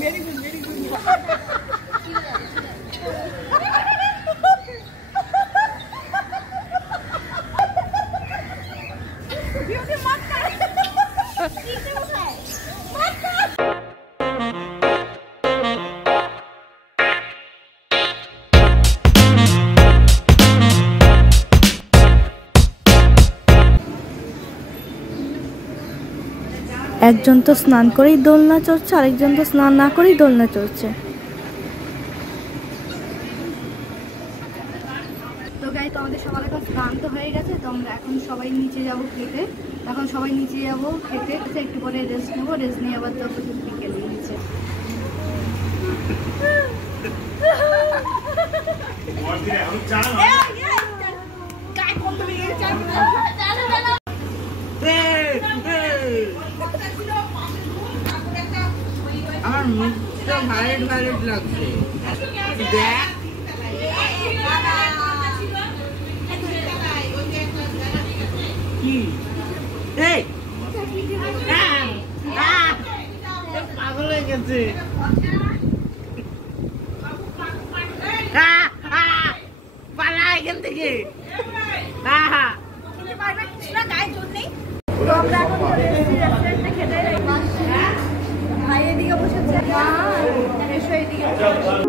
Very good, very good. একজন তো স্নান করেই দোলনা চড়ছে, আরেকজন তো স্নান না করেই দোলনা চড়ছে। তো গাইস আমাদের সবার এখন স্নান তো হয়ে গেছে, তো আমরা এখন সবাই নিচে যাব খেতে। এখন সবাই নিচে যাব খেতে, একটু পরে রেস্ট নেবো, রেস্ট নিয়ে আবার তো বিকেলে নিচে। আমার মুখটা ভাইরাল ভাইরাল লাগছে। দেখ কি এই পাগল হয়ে গেছে। পালা এখান থেকে। তো আমরা এখন চলে এসেছি রেস্টুরেন্টে খেতে। ভাই এদিকে বসেছে, মা এসো এদিকে বসেছে।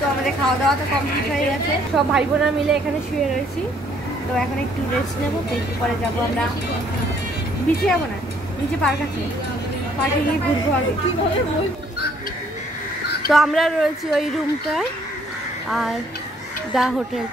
তো আমাদের খাওয়া দাওয়া তো কমপ্লিট হয়ে গেছে, সব ভাই বোনা মিলে এখানে শুয়ে রয়েছি। তো এখন একটু রেস্ট নেবো, একটু পরে যাবো আমরা বিচে, যাবো না নিচে পার্ক আছে, পার্কে গিয়ে ঘুরবো আগে। তো আমরা রয়েছি ওই রুমটায়, আর দা হোটেল।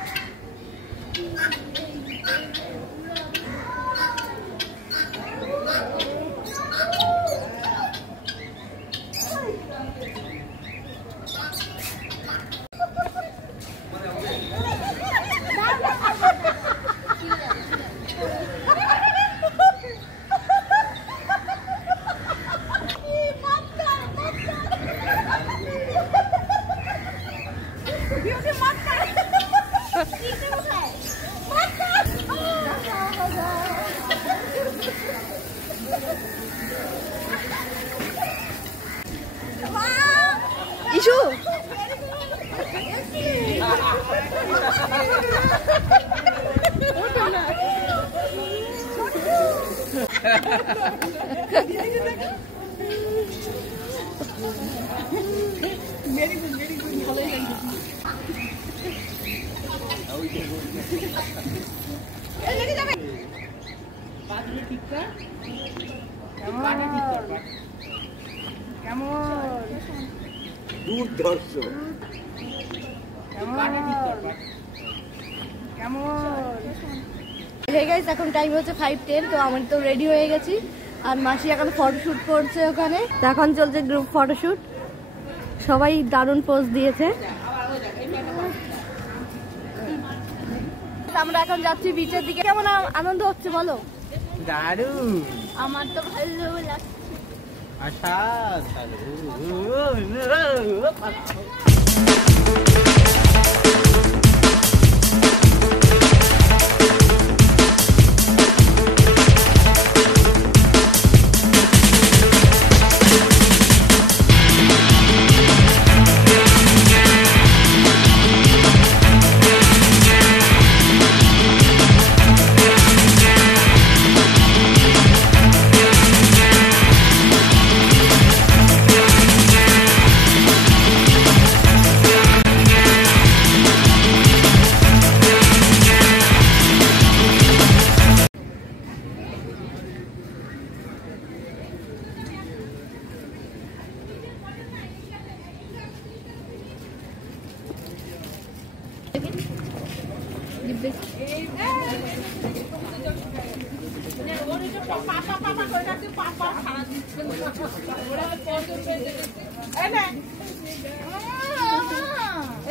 ইশু ভেরি গুড, ভেরি গুড, ভালো লাগছে। পাতলে ঠিকঠাক কেমন দুর্ধর্ষ হয়ে গেছে। এখন টাইম হচ্ছে 5:10। তো আমি তো রেডি হয়ে গেছি, আর মাসি এখন ফটোশুট করছে ওখানে। এখন চলছে গ্রুপ ফটোশুট, সবাই দারুণ পোজ দিয়েছে। আমরা এখন যাচ্ছি বিচের দিকে। কেমন আনন্দ হচ্ছে বলো? দারুণ, আমার তো ভালো লাগছে। আশা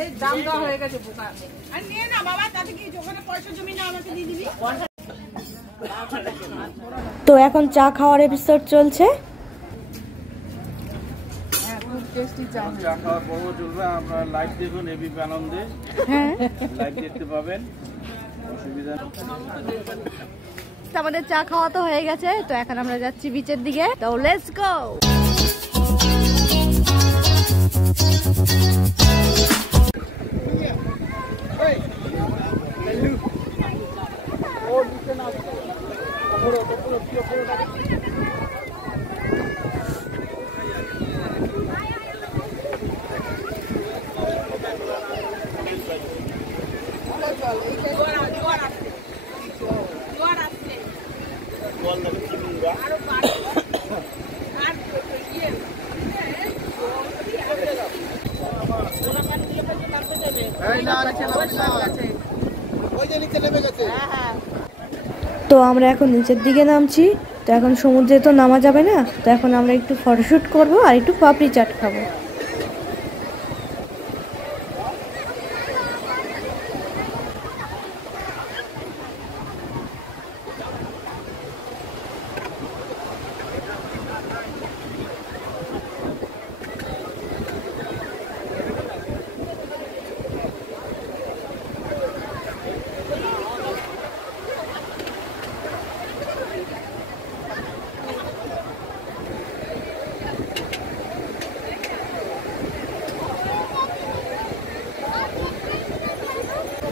এই দাম দেওয়া হয়ে গেছে বোকা। আর নিয়ে না বাবা, তাতে কি ওখানে পয়সা জমি না আমাকে দিয়ে দিবি? তো এখন চা খাওয়ার এপিসোড চলছে। হ্যাঁ, খুব টেস্টি চা। চা খাওয়ার পর্ব চলবে, আপনারা লাইভ দেখুন এবিপি আনন্দে, হ্যাঁ, লাইভ দেখতে পাবেন, অসুবিধা নেই। আমাদের চা খাওয়া তো হয়ে গেছে, তো এখন আমরা যাচ্ছি বিচের দিকে। তো লেটস গো। তো আমরা এখন নিচের দিকে নামছি। তো এখন সমুদ্রে তো নামা যাবে না, তো এখন আমরা একটু ফটোশুট করব আর একটু পাপড়ি চাট খাবো।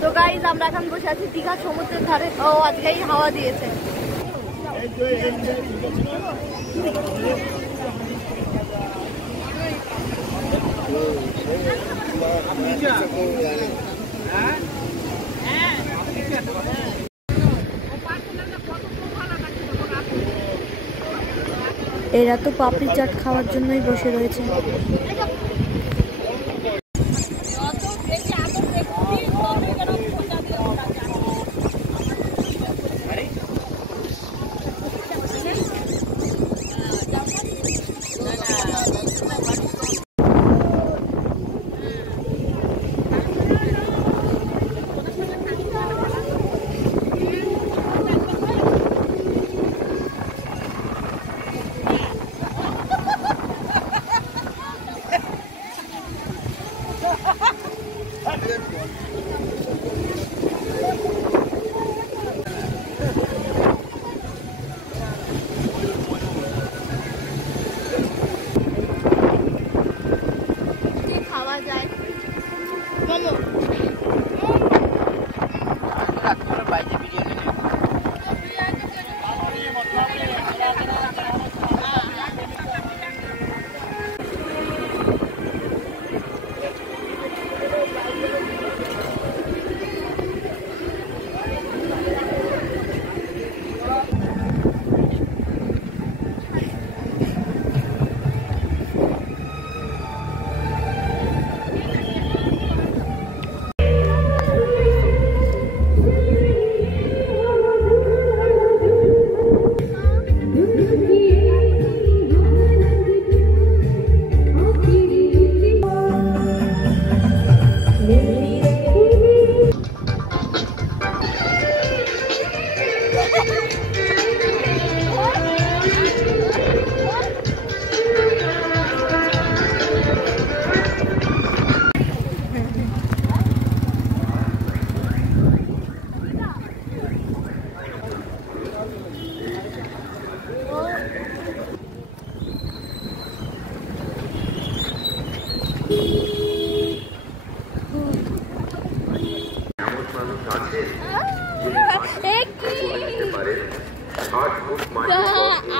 তো গাইজ আমরা এখন বসে আছি দীঘা সমুদ্রের ধারে। ও আজকেই হাওয়া দিয়েছে। এরা তো পাপড়ি চাট খাওয়ার জন্যই বসে রয়েছে।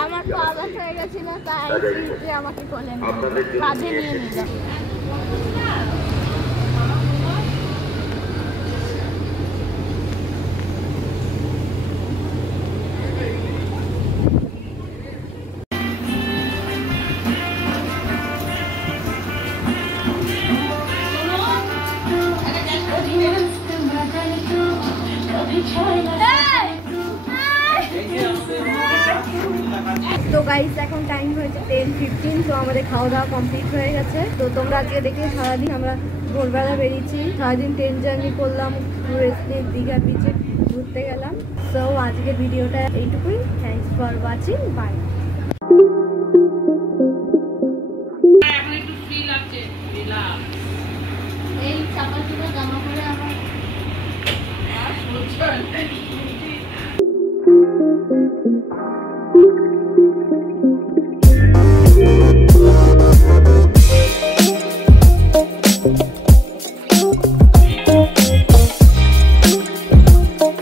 আমার তো আঘাত হয়ে গেছিল, তাই আমাকে কোলে কাঁধে নিয়ে নিল। তো গাইস এখন টাইম হয়েছে 10:15। তো আমাদের খাওয়া দাওয়া কমপ্লিট হয়ে গেছে। তো তোমরা আজকে দেখলে সারাদিন আমরা ভোরবেলা বেরিয়েছি, সারাদিন ট্রেন জার্নি করলাম, রেস্ট নিয়ে দীঘা বিচে ঘুরতে গেলাম। সো আজকের ভিডিওটা এইটুকুই। Thanks for watching, bye. এখন একটু ফ্রি লাগছে, এই চাপা চুপা জামা পরে আমার আর সহ্য